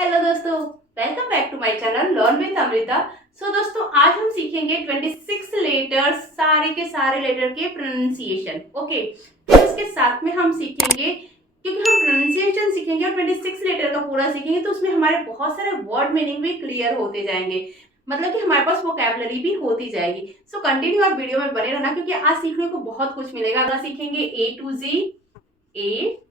Hello दोस्तों, welcome back to my channel learn with Amrita. So दोस्तों, आज हम सीखेंगे 26 लेटर्स, सारे के सारे लेटर के प्रोनाउंसिएशन। ओके, फिर उसके साथ में हम सीखेंगे, क्योंकि हम प्रोनाउंसिएशन सीखेंगे और 26 लेटर का पूरा सीखेंगे तो उसमें हमारे बहुत सारे वर्ड मीनिंग भी क्लियर होते जाएंगे। मतलब कि हमारे पास वोकैबुलरी भी होती जाएगी। सो कंटिन्यू आप वीडियो में बने रहना, क्योंकि आज सीखने को बहुत कुछ मिलेगा। अगर सीखेंगे ए टू जी, ए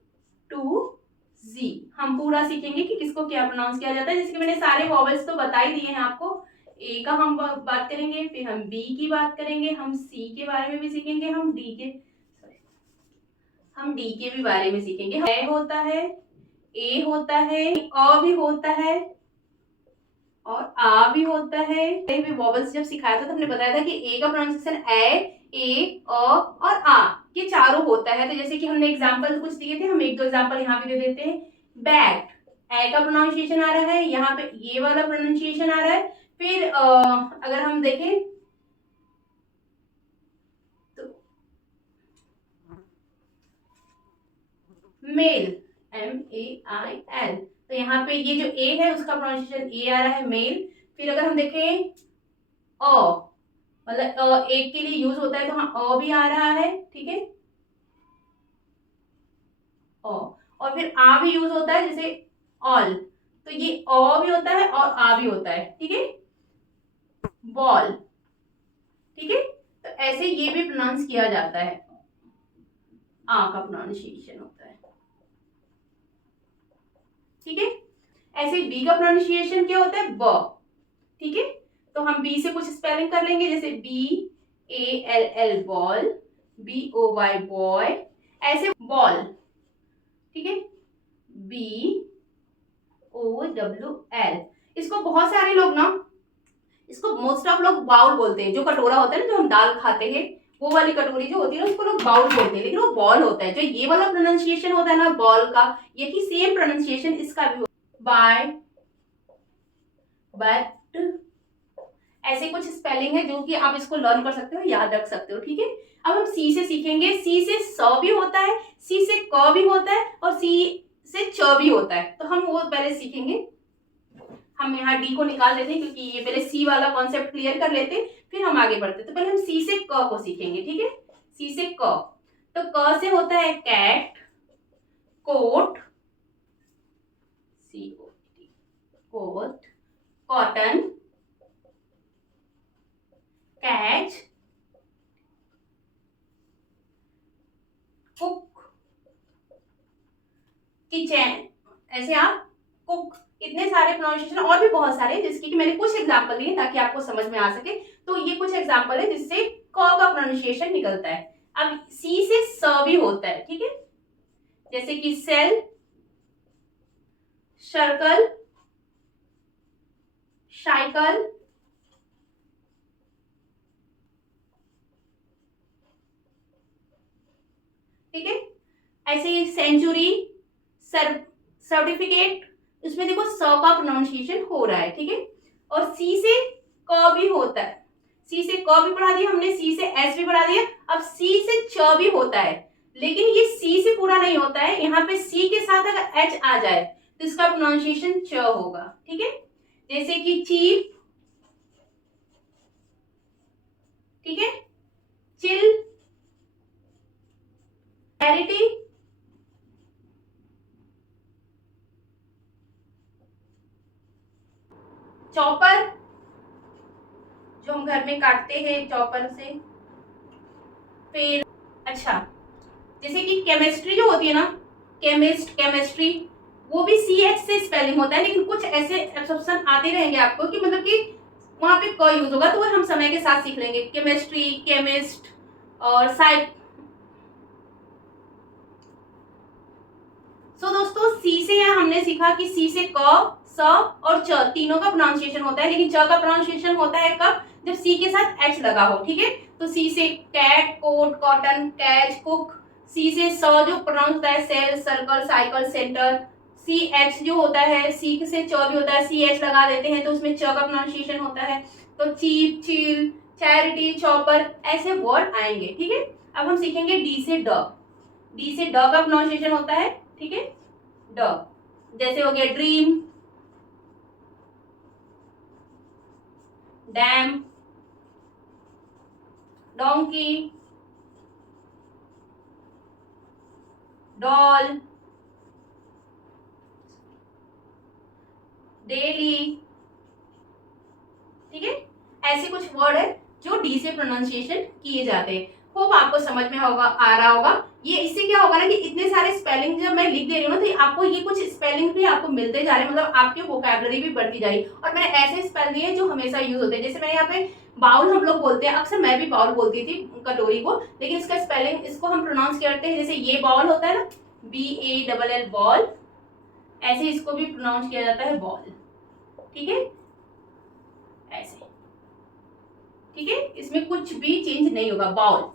टू जी, हम पूरा सीखेंगे कि किसको क्या प्रोनाउंस किया जाता है। जैसे कि मैंने सारे वॉवेल्स तो बता ही दिए हैं आपको। ए का हम बात करेंगे, फिर हम बी की बात करेंगे, हम सी के बारे में भी सीखेंगे, हम डी के भी बारे में सीखेंगे। ए होता है, ए होता है, अ भी होता है और आ भी होता है। भी वॉवेल्स जब सिखाया था तो हमने बताया था कि ए का प्रोनाउंसिएशन ए, अ और आ, ये चारों होता है। तो जैसे कि हमने एग्जांपल कुछ दिए थे, हम एक दो एग्जांपल यहाँ पे दे देते हैं। बैट, ए का प्रोनाउंसिएशन आ रहा है, यहाँ पे ये वाला प्रोनाउंसिएशन आ रहा है। फिर अगर हम देखें तो मेल, MEIL, तो यहाँ पे ये जो ए है उसका प्रोनाउंसिएशन ए आ रहा है, मेल। फिर अगर हम देखें अ, मतलब एक के लिए यूज होता है तो हाँ अ भी आ रहा है, ठीक है, अ। और फिर आ भी यूज होता है, जैसे ऑल, तो ये अ भी होता है और आ भी होता है, ठीक है, बॉल, ठीक है। तो ऐसे ये भी प्रोनाउंस किया जाता है, आ का प्रोनाउंसिएशन होता है, ठीक है। ऐसे बी का प्रोनाउंसिएशन क्या होता है, ब, ठीक है। तो हम बी से कुछ स्पेलिंग कर लेंगे, जैसे BALL बॉल, BOY बॉय, ऐसे बॉल, ठीक है, BOWL। इसको बहुत सारे लोग ना, इसको मोस्ट ऑफ लोग बाउल बोलते हैं। जो कटोरा होता है ना, जो हम दाल खाते हैं, वो वाली कटोरी जो होती है ना, उसको लोग बाउल बोलते हैं, लेकिन वो बॉल होता है। जो ये वाला प्रोनाउंसिएशन होता है ना बॉल का, यही सेम प्रोनाउंसिएशन इसका भी होता है, बाय, बट, ऐसे कुछ स्पेलिंग है जो कि आप इसको लर्न कर सकते हो, याद रख सकते हो, ठीक है। अब हम सी से सीखेंगे। सी से स भी होता है, सी से क भी होता है और सी से च भी होता है। तो हम वो पहले सीखेंगे। हम यहाँ डी को निकाल देते हैं, क्योंकि ये पहले सी वाला कॉन्सेप्ट क्लियर कर लेते हैं, फिर हम आगे बढ़ते हैं। तो पहले हम सी से क को सीखेंगे, ठीक है। सी से क, तो क से होता है cat, coat, COT, coat, cotton, catch, cook, kitchen, ऐसे आप कुक, इतने सारे प्रोनाउंसिएशन और भी बहुत सारे, जिसकी कि मैंने कुछ एग्जांपल दिए ताकि आपको समझ में आ सके। तो ये कुछ एग्जांपल है जिससे क का प्रोनाउंसिएशन निकलता है। अब सी से स भी होता है, ठीक है, जैसे कि सेल, सर्कल, साइकिल, ठीक है। ऐसे ही सेंचुरी, सर्टिफिकेट, इसमें देखो स का प्रोनाउंसिएशन हो रहा है, ठीक है। और सी से क भी होता है, सी से क भी पढ़ा दिया हमने, सी से एस भी पढ़ा दिया। अब सी से च भी होता है, लेकिन ये सी से पूरा नहीं होता है। यहाँ पे सी के साथ अगर एच आ जाए तो इसका प्रोनाउंसिएशन च होगा, ठीक है। जैसे कि चीफ, ठीक है, चिल, क्लैरिटी, चॉपर, जो हम घर में काटते हैं चॉपर से। फिर अच्छा, जैसे कि केमिस्ट्री जो होती है ना, केमिस्ट, केमिस्ट्री, वो भी CH से स्पेलिंग होता है, लेकिन कुछ ऐसे एक्सेप्शन आते रहेंगे आपको कि मतलब कि वहां पे क यूज होगा, तो वो हम समय के साथ सीख लेंगे। केमिस्ट्री, केमिस्ट और साइक। सो दोस्तों, सी से यहाँ हमने सीखा कि सी से क, स और च तीनों का प्रोनाउंसिएशन होता है, लेकिन च का प्रोनाउंसिएशन होता है कब, जब सी के साथ एच लगा हो, ठीक है। तो सी से cat, coat, cotton, catch, cook. C से स जो प्रोनाउंस होता है cell, circle, cycle, centre. C H जो होता है, सी से च भी होता है, सी एच लगा देते हैं तो उसमें च का प्रोनाउंसिएशन होता है। तो चीप, चिल, चैरिटी, चॉपर, ऐसे वर्ड आएंगे, ठीक है। अब हम सीखेंगे डी से ड। डी से ड का प्रोनाउंसिएशन होता है, ठीक है, ड, जैसे हो गया dream, dam, donkey, doll, daily. ठीक है, ऐसे कुछ वर्ड है जो डी से प्रोनाउंसिएशन किए जाते हैं। होप आपको समझ में होगा, आ रहा होगा। ये इससे क्या होगा ना कि इतने सारे स्पेलिंग जब मैं लिख दे रही हूँ ना, तो आपको ये कुछ स्पेलिंग भी आपको मिलते जा रहे हैं, मतलब आपकी वोकैबुलरी भी बढ़ती जाएगी। और मैंने ऐसे स्पेल दिए जो हमेशा यूज होते हैं। जैसे मैंने यहाँ पे बाउल हम लोग बोलते हैं, अक्सर मैं भी बाउल बोलती थी कटोरी को, लेकिन इसका स्पेलिंग इसको हम प्रोनाउंस करते हैं जैसे ये बाउल होता है ना, BALL बॉल, ऐसे इसको भी प्रोनाउंस किया जाता है बॉल। ठीक है, ऐसे। ठीक है, इसमें कुछ भी चेंज नहीं होगा, बाउल।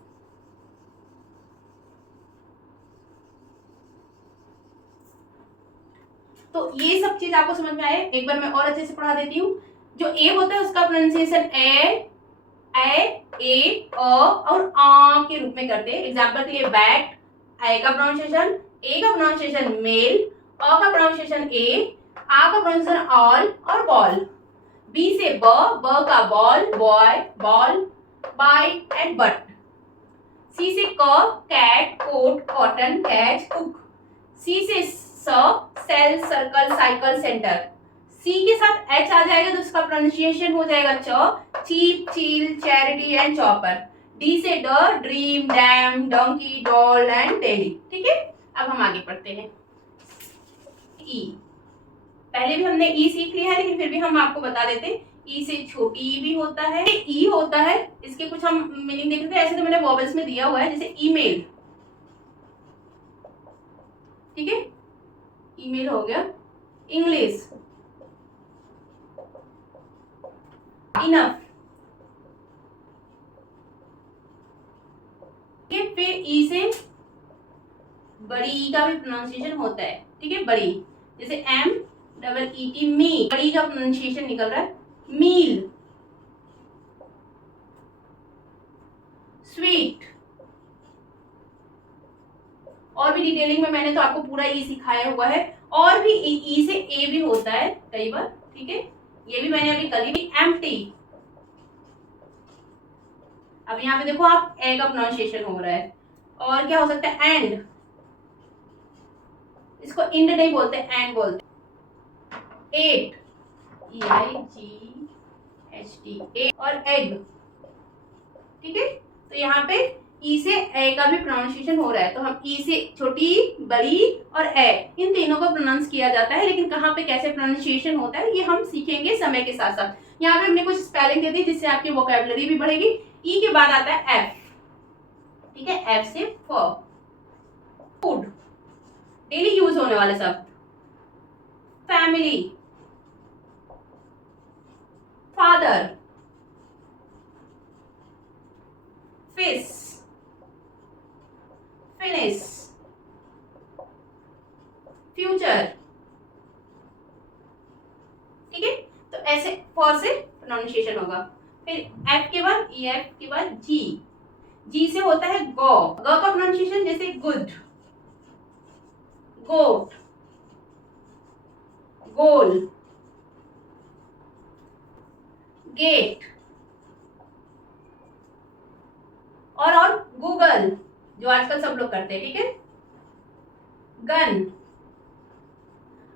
तो ये सब चीज आपको समझ में आए। एक बार मैं और अच्छे से पढ़ा देती हूँ। जो ए होता है उसका प्रोनाउंसिएशन ए और आ के रूप में करते हैं। एग्जाम्पल के लिए बैट, ए का प्रोनाउंसिएशन, ए का प्रोनाउंसिएशन मेल, अ का प्रोनाउंसिएशन ए, आ का प्रोनाउंसिएशन ऑल और बॉल। बी से ब का ball, boy, ball, by and but. C से क cat, coat, cotton, catch, cook. C से cell, circle, cycle, centre. C के साथ एच आ जाएगा तो उसका प्रोनाउंसिएशन हो जाएगा चीप, चील, चैरिटी एंड चॉपर। डी से ड, dream, dam, donkey, doll and daily. ठीक है, अब हम आगे पढ़ते हैं। ई, पहले भी हमने ई सीख लिया है, लेकिन फिर भी हम आपको बता देते हैं। ई से छोटी ई भी होता है, ई होता है। इसके कुछ हम मीनिंग देख रहे थे, ऐसे तो मैंने वॉवेल्स में दिया हुआ है, जैसे ईमेल। ठीक है, ईमेल हो गया। English, enough. ठीक है, फिर ई से बड़ी ई का भी प्रोनाउंसिएशन होता है। ठीक है, बड़ी, जैसे MEET, मी। बड़ी का प्रोनाउंसिएशन निकल रहा है मील। स्वीट, और भी डिटेलिंग में मैंने तो आपको पूरा ई सिखाया हुआ है। और भी ई से ए भी होता है कई बार। ठीक है, ये भी मैंने अभी कल ही। एम्प्टी, अब यहाँ पे देखो आप ए का प्रोनाउंसिएशन हो रहा है। और क्या हो सकता है, एंड, इसको इंड नहीं बोलते, एंड बोलते। एट, EIGHT, और एग। ठीक है, तो यहाँ पे ई से ए का भी प्रोनाउंसिएशन हो रहा है, तो हम ई से छोटी, बड़ी और ए, इन तीनों को प्रोनाउंस किया जाता है। लेकिन कहाँ पे कैसे प्रोनाउंसिएशन होता है ये हम सीखेंगे समय के साथ साथ। यहाँ पे हमने कुछ स्पेलिंग दे दी जिससे आपकी वोकैबुलरी भी बढ़ेगी। ई के बाद आता है एफ। ठीक है, एफ से फूड, डेली यूज होने वाले शब्द। Family, father, fish, finish, future. ठीक है, तो ऐसे फॉर से प्रोनाउंसिएशन होगा। फिर एफ के बाद EF के बाद जी। जी से होता है गो, ग का प्रोनाउंसिएशन जैसे गुड, गोट, गोल, गेट, और गूगल, जो आजकल सब लोग करते हैं। ठीक है, गन।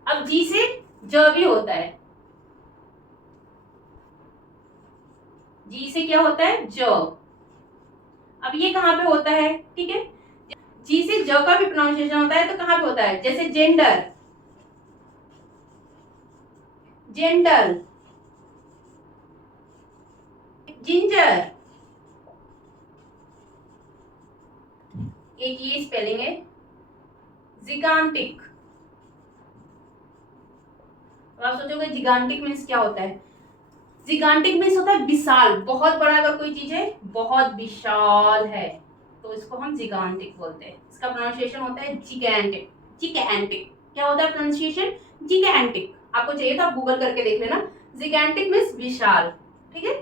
अब जी से ज भी होता है। जी से क्या होता है, ज। अब ये कहाँ पे होता है, ठीक है, जी से ज का भी प्रोनाउंसिएशन होता है, तो कहाँ पे होता है, जैसे जेंडर, जेंटल, जिंजर। एक ये स्पेलिंग है जिगांटिक। आप सोचोगे जिगांटिक मीन्स क्या होता है। जिगांटिक मीन्स होता है विशाल, बहुत बड़ा। अगर कोई चीज है बहुत विशाल है तो इसको हम जिगांटिक बोलते हैं। इसका प्रोनाउंसिएशन होता है जिगैंटिक। जिगैंटिक क्या होता है प्रोनाउंसिएशन, जिगैंटिक। आपको चाहिए तो आप गूगल करके देख लेना। जिगैंटिक मीन्स विशाल। ठीक है,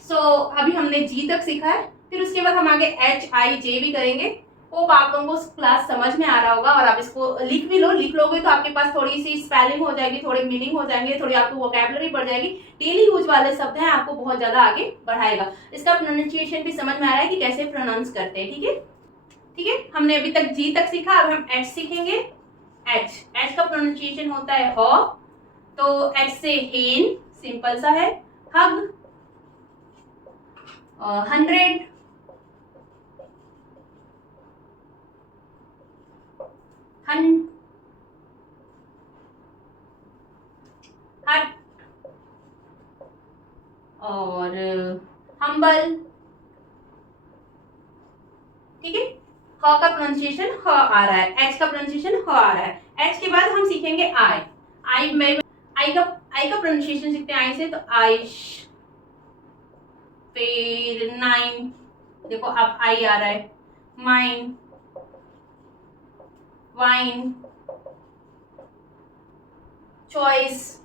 सो अभी हमने जी तक सीखा है, फिर उसके बाद हम आगे HIJ भी करेंगे। होप आप लोगों को क्लास समझ में आ रहा होगा और आप इसको लिख भी लो, लिख लोगे तो आपके पास थोड़ी सी स्पेलिंग हो जाएगी, थोड़ी मीनिंग हो जाएंगे, थोड़ी आपको वोकैबुलरी बढ़ जाएगी। डेली यूज वाले शब्द हैं, आपको बहुत ज्यादा आगे बढ़ाएगा। इसका प्रोनाउंसिएशन भी समझ में आ रहा है कि कैसे प्रोनाउंस करते हैं। ठीक है, ठीक है, हमने अभी तक जी तक सीखा, अब हम एच सीखेंगे। एच, एच का प्रोनाउंसिएशन होता है ह, तो एच से हेन, सिंपल सा है। हग, 100, हट, और हम्बल। ठीक है, ह का प्रोनाउंसिएशन ह आ रहा है, एच का प्रोनाउंसिएशन ह आ रहा है। एच के बाद हम सीखेंगे आई। आई में आई का प्रोनाउंसिएशन सीखते हैं आई से, तो आइश, फिर 9, देखो अब आई आ रहा है। Mine, wine, choice.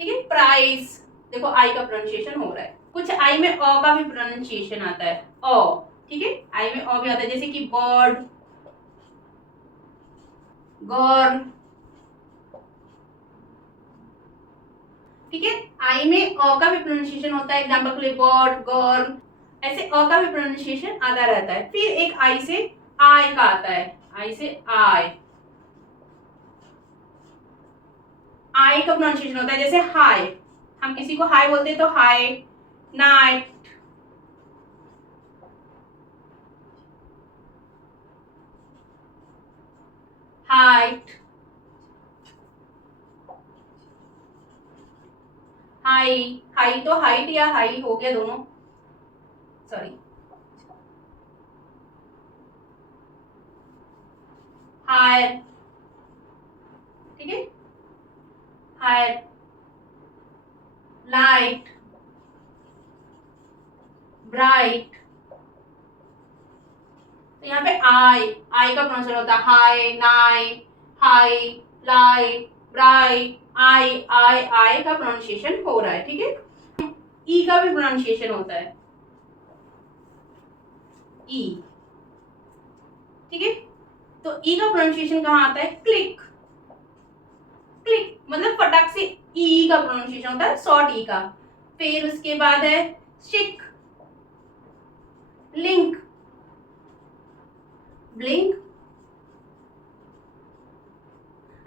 ठीक है, प्राइस, देखो आई का प्रोनाउंसिएशन हो रहा है। कुछ आई में अ का भी प्रोनाउंसिएशन आता है, अ। ठीक है, आई में अ भी आता है, जैसे कि बर्ड, गर्ल। ठीक है, आई में अ का भी प्रोनाउंसिएशन होता है, एग्जांपल के लिए बर्ड, गर्ल, ऐसे अ का भी प्रोनाउंसिएशन आता रहता है। फिर एक आई से आई का आता है, आई से आई, आई का प्रोनाउंसिएशन होता है, जैसे हाय, हम किसी को हाय बोलते हैं तो हाय, नाइट, हाइट, हाई, हाई तो हाइट या हाई हो गया दोनों, सॉरी, हायर। ठीक है, हायर, लाइट, ब्राइट। तो यहाँ पे आई का प्रोनाउंसिएशन होता है हाई, नाई, हाई, लाइट, ब्राइट, आई का प्रोनाउंसिएशन हो रहा है। ठीक है, ई का भी प्रोनाउंसिएशन होता है, ई। ठीक है, तो ई का प्रोनाउंसिएशन कहाँ आता है, क्लिक, क्लिक मतलब फटाक से ई का प्रोनाउंसिएशन होता है, शॉर्ट ई का। फिर उसके बाद है शिक, लिंक, ब्लिंक,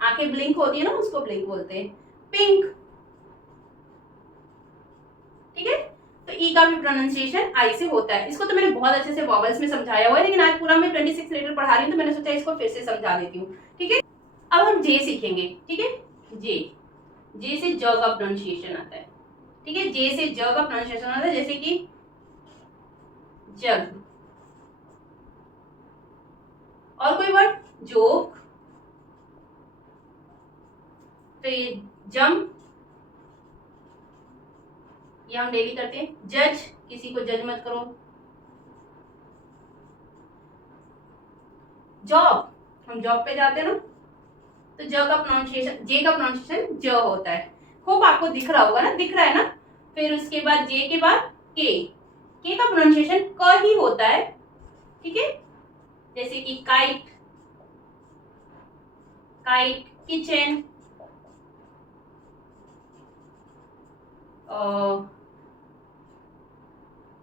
आंखें ब्लिंक होती है ना, उसको ब्लिंक बोलते हैं। पिंक। ठीक है, तो ई का भी प्रोनाउंसिएशन आई से होता है। इसको तो मैंने बहुत अच्छे से वॉवल्स में समझाया हुआ है, लेकिन आज पूरा मैं 26 लेटर पढ़ा रही हूँ, तो मैंने सोचा इसको फिर से समझा देती हूँ। ठीक है, अब हम जे सीखेंगे। ठीक है, जे, जे से ज का प्रोनाउंसिएशन आता है। ठीक है, जे से ज का प्रोनाउंसिएशन आता है, जैसे कि जग। और कोई वर्ड, जोक, फिर जंप, ये हम डेली करते हैं। जज, किसी को जज मत करो। जॉब, हम जॉब पे जाते हैं ना, तो ज का प्रोनाउंसिएशन, जे का प्रोनाउंसिएशन ज होता है। होप आपको दिख रहा होगा ना, दिख रहा है ना। फिर उसके बाद जे के बाद के का प्रोनाउंसिएशन क ही होता है। ठीक है, जैसे कि काइट, काइट, किचन,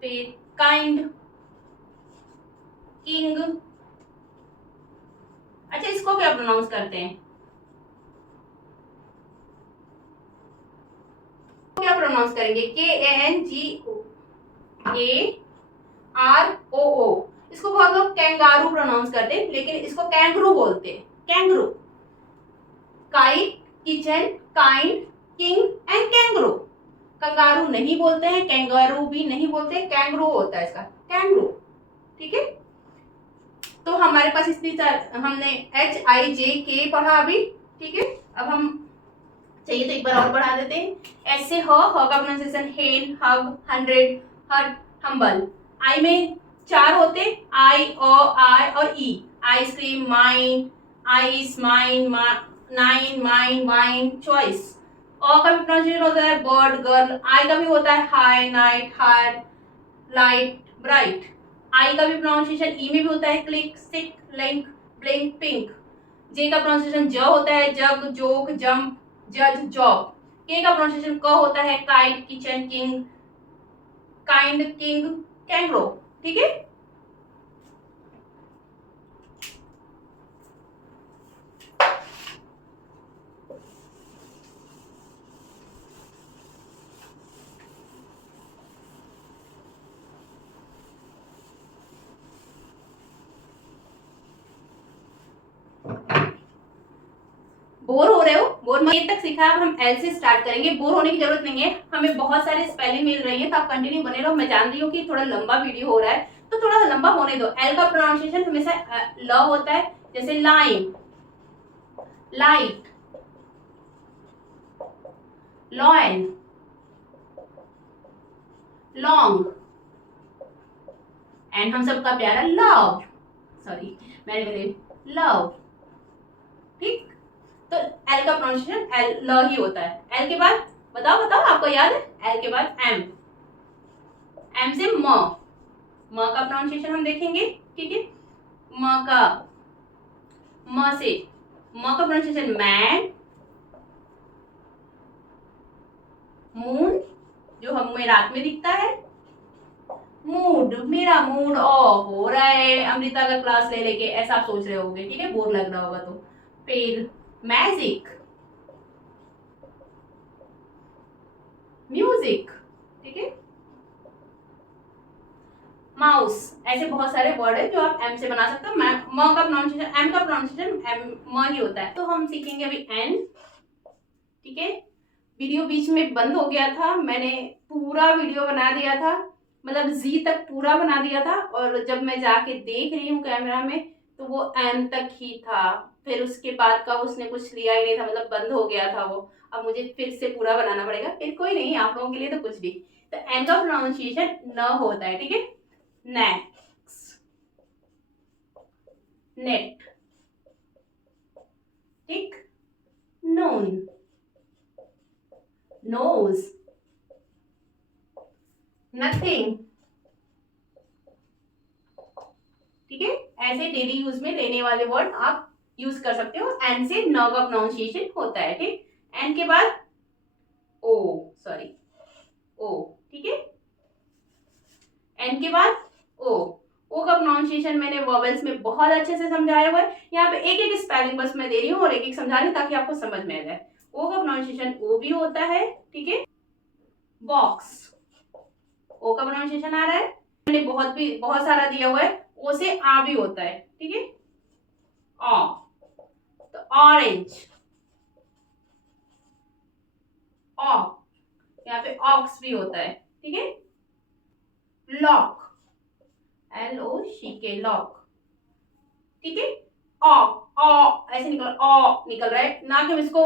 फिर काइंड, किंग। अच्छा, इसको क्या प्रोनाउंस करते हैं, क्या प्रोनाउंस करेंगे, KANGAROO। इसको बहुत लोग कैंगारू प्रोनाउंस करते हैं, लेकिन इसको कैंगरू बोलते हैं, kangaroo. Kite, kitchen, kind, king and kangaroo. Kangaroo नहीं बोलते हैं, कैंगारू भी नहीं बोलते, कैंगरू होता है इसका, कैंगरू। ठीक है, तो हमारे पास इतनी हमने HIJK पढ़ा अभी। ठीक है, अब हम चाहिए तो एक बार और बढ़ा देते हैं। एच से ह का प्रोनाउंसिएशन हेन, हग, 100, हट, हम्बल। आई में 4 होते, आई, ओ, आई और E. Ice cream, mine, ice, mine, nine, mine, wine, choice. O का भी प्रोनाउंसिएशन होता है बर्ड, गर्ल। आई का भी होता है high, night, higher, light, bright. I का भी प्रोनाउंसिएशन ई में भी होता है, click, sick, link, blink, pink. J का प्रोनाउंसिएशन ज होता है, जग, जोक, जंप, जज, जॉब। के का प्रोनाउंसिएशन क होता है, kite, kitchen, king, kind, king, kangaroo. ठीक है। बोर हो रहे हो? बोर मत, ये तक सीखा, अब हम एल से स्टार्ट करेंगे। बोर होने की जरूरत नहीं है, हमें बहुत सारे स्पेलिंग मिल रही है, तो आप कंटिन्यू बने रहो। मैं जान रही हूँ कि थोड़ा लंबा वीडियो हो रहा है, तो थोड़ा लंबा होने दो। एल का प्रोनाउंसिएशन हमेशा ल होता है, जैसे line, light, lion, long, and हम सबका प्यारा लव, सॉरी मैंने बोले लव। ठीक। तो एल का प्रोनाउंसिएशन एल ल ही होता है। एल के बाद बताओ बताओ, आपको याद है? एल के बाद एम, एम से म का प्रोनाउंसिएशन हम देखेंगे। ठीक है। म का, म से म का प्रोनाउंसिएशन मैन, मून जो हमें रात में दिखता है, मूड, मेरा मूड ऑफ हो रहा है अमृता का क्लास ले लेके, ऐसा आप सोच रहे होगे। ठीक है, बोर लग रहा होगा तो। फिर मैजिक, म्यूजिक। ठीक है। माउस, ऐसे बहुत सारे वर्ड है जो आप एम से बना सकते हो। म का प्रोनाउंसिएशन, एम का प्रोनाउंसिएशन एम म ही होता है। तो हम सीखेंगे अभी एन। ठीक है। वीडियो बीच में बंद हो गया था, मैंने पूरा वीडियो बना दिया था, मतलब जी तक पूरा बना दिया था, और जब मैं जाके देख रही हूँ कैमरा में तो वो एम तक ही था। फिर उसके बाद का उसने कुछ लिया ही नहीं था, मतलब बंद हो गया था वो। अब मुझे फिर से पूरा बनाना पड़ेगा, फिर कोई नहीं, आप लोगों के लिए तो कुछ भी। तो एन का प्रोनाउंसिएशन न होता है। ठीक है। नेक्स्ट, नेट, ठीक, नोन, नोज, नथिंग। ठीक है। ऐसे डेली यूज में लेने वाले वर्ड आप यूज कर सकते हो। एन से न का प्रोनाउंसिएशन होता है। ठीक। एन के बाद ओ, सॉरी ओ। ठीक है। एन के बाद ओ, ओ का प्रोनाउंसिएशन मैंने वॉवेल्स में बहुत अच्छे से समझाया हुआ है। यहाँ पे एक एक स्पेलिंग बस मैं दे रही हूँ और एक एक समझा रही हूँ ताकि आपको समझ में आ जाए। ओ का प्रोनाउंसिएशन ओ भी होता है। ठीक है। बॉक्स, ओ का प्रोनाउंसिएशन आ रहा है, मैंने बहुत सारा दिया हुआ है। ओ से आ भी होता है। ठीक है। ऑ, तो ऑरेंज, ऑ, यहाँ पे ऑक्स भी होता है। ठीक है। लॉक, एल ओ सी के, लॉक। ठीक है। ऑ, ऑ ऐसे निकल रहा है ना कि हम इसको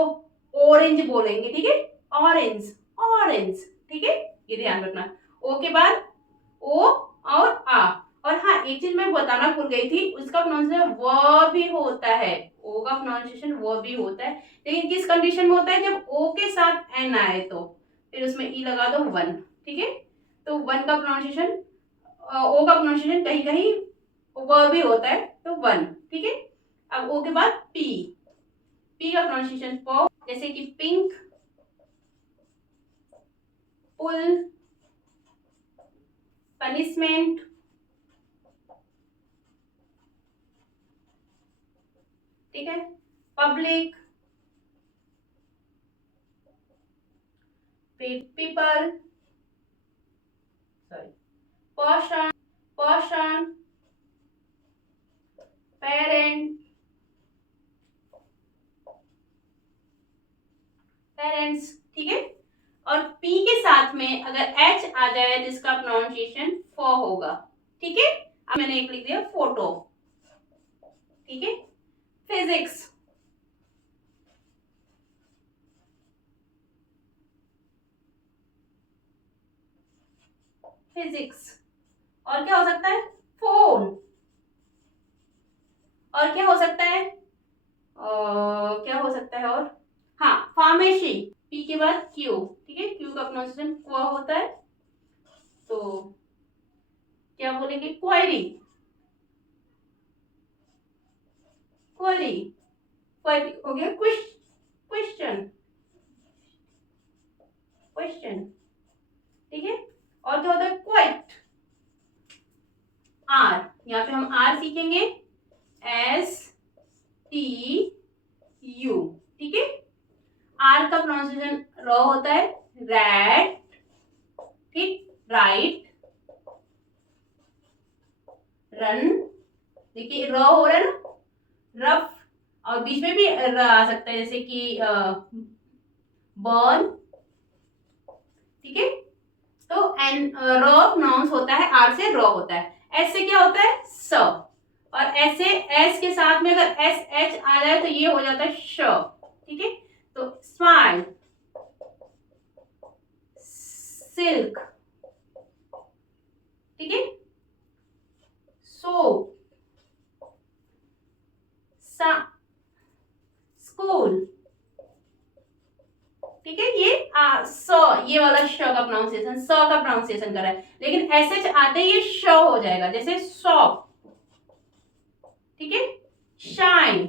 ऑरेंज बोलेंगे। ठीक है। Orange, orange. ठीक है, ये ध्यान रखना। ओ के बाद ओ और आ। और हाँ, एक चीज मैं बताना भूल गई थी, उसका प्रोनाउंसिएशन व भी होता है। ओ का प्रोनाउंसिएशन व भी होता है, लेकिन किस कंडीशन में होता है? जब ओ के साथ एन आए तो फिर उसमें ई लगा दो, वन। ठीक है। तो वन का प्रोनाउंसिएशन, ओ का प्रोनाउंसिएशन कहीं कहीं व भी होता है, तो वन। ठीक है। अब ओ के बाद पी, पी का प्रोनाउंसिएशन प, जैसे कि पिंक, पुल, पनिशमेंट। ठीक है। Public, people, sorry, person, person, parent, parents. ठीक है। और पी के साथ में अगर एच आ जाए तो इसका प्रोनाउंसिएशन फ होगा। ठीक है। अब मैंने एक लिख दिया फोटो। ठीक है। Physics, physics. और क्या हो सकता है? फोन। और क्या हो सकता है? क्या हो सकता है और? हाँ, फार्मेसी। पी के बाद क्यू। ठीक है। क्यू का प्रोनाउंसिएशन क्व होता है। तो क्या बोलेंगे? क्वेरी, क्वेरी, क्वेरी हो गया क्वेश्चन, क्वेश्चन, ठीक है। और क्या होता है? क्वाइट, आर, यहाँ पे हम आर सीखेंगे, एस टी यू, ठीक है। आर का प्रोनाउंसिएशन र होता है, रैट, ठीक, राइट, रन, देखिए र हो रहा है ना, रफ, और बीच में भी र आ सकता है जैसे कि बर्न, ठीक है। तो एन र प्रोनाउंस होता है, आर से र होता है, एस से क्या होता है? स, और एस से एस के साथ में अगर एस एच आ जाए तो ये हो जाता है श, ठीक है। तो स्माइल, सिल्क, ठीक है, सोप, स्कूल, ठीक है। ये स, ये वाला श का प्रोनाउंसिएशन, स का प्रोनाउंसिएशन कर रहा है, लेकिन एस एच आते ही ये श हो जाएगा, जैसे शॉप, ठीक है, शाइन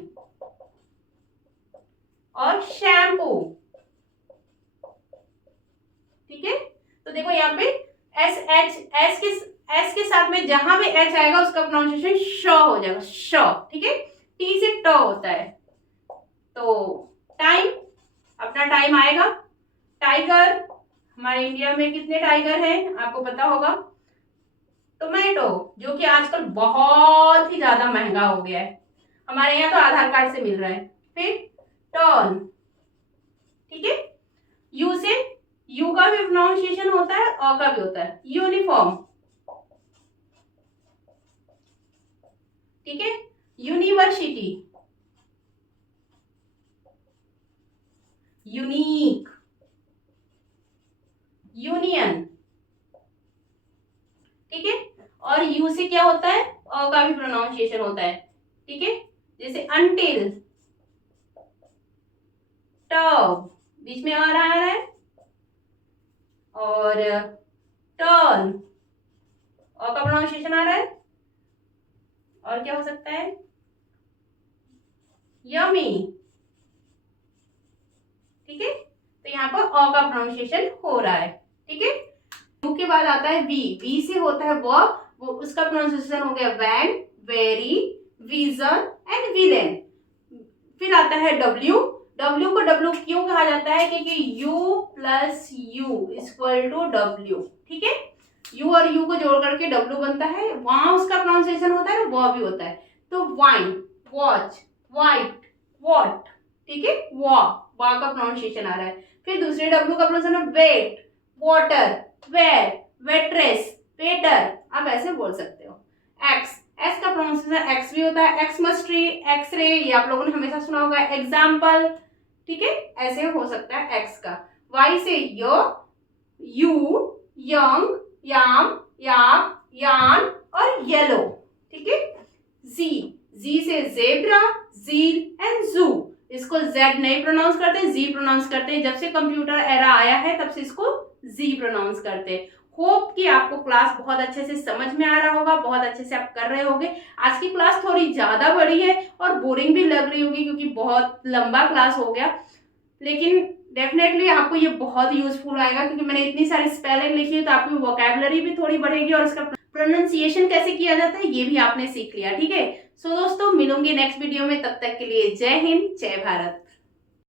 और शैम्पू, ठीक है। तो देखो यहाँ पे एस एच, एस के साथ में जहां भी एच आएगा उसका प्रोनाउंसिएशन श हो जाएगा, श, ठीक है। टी से ट होता है। तो टाइम, अपना टाइम आएगा। टाइगर, हमारे इंडिया में कितने टाइगर हैं आपको पता होगा। टोमेटो, जो कि आजकल बहुत ही ज्यादा महंगा हो गया है, हमारे यहाँ तो आधार कार्ड से मिल रहा है। फिर टर्न, ठीक है। यू से, यू का भी प्रोनाउंसिएशन होता है, अ का भी होता है। यूनिफॉर्म, ठीक है। यूनिवर्सिटी, यूनिक, यूनियन, ठीक है। और यू से क्या होता है? अ का भी प्रोनाउंसिएशन होता है, ठीक है। जैसे अनटिल, टब, बीच में आ रहा है, और टर्न, अ का प्रोनाउंसिएशन आ रहा है। और क्या हो सकता है? यमी, ठीक है। तो यहाँ पर अ का प्रोनाउंसिएशन हो रहा है, ठीक है। यू के बाद आता है वी, वी से होता है वो उसका प्रोनाउंसिएशन हो गया van, very, vision and villain. फिर आता है डब्ल्यू, डब्ल्यू को डब्ल्यू क्यों कहा जाता है? क्योंकि U plus U equal to W, ठीक है। यू और यू को जोड़ करके डब्ल्यू बनता है, वहां उसका प्रोनाउंसिएशन होता है, वह भी होता है। तो वाइन, वॉच, वाइट, वॉट, ठीक है, वा का प्रोनाउंसिएशन आ रहा है। फिर दूसरे डब्ल्यू का pronunciation wait, water, where, waitress, waiter, आप ऐसे बोल सकते हो। एक्स, एस का प्रोनाउंसिएशन एक्स भी होता है, एक्समस ट्री, एक्सरे, ये आप लोगों ने हमेशा सुना होगा, एग्जाम्पल, ठीक है, ऐसे हो सकता है एक्स का। वाई से यो, यू, यंग, याम, याक, यान और येलो, ठीक है। जी, जी से जेब्रा, जील एंड जू, इसको जेड नहीं प्रोनाउंस करते, जी प्रोनाउंस करते हैं। जब से कंप्यूटर एरा आया है तब से इसको जी प्रोनाउंस करते हैं। होप कि आपको क्लास बहुत अच्छे से समझ में आ रहा होगा, बहुत अच्छे से आप कर रहे होंगे। आज की क्लास थोड़ी ज्यादा बड़ी है और बोरिंग भी लग रही होगी क्योंकि बहुत लंबा क्लास हो गया, लेकिन डेफिनेटली आपको ये बहुत यूजफुल आएगा क्योंकि मैंने इतनी सारी स्पेलिंग लिखी है, तो आपकी वोकैबुलरी भी थोड़ी बढ़ेगी और इसका प्रोनाउंसिएशन कैसे किया जाता है ये भी आपने सीख लिया, ठीक है। सो दोस्तों, मिलूंगी नेक्स्ट वीडियो में, तब तक के लिए जय हिंद, जय भारत।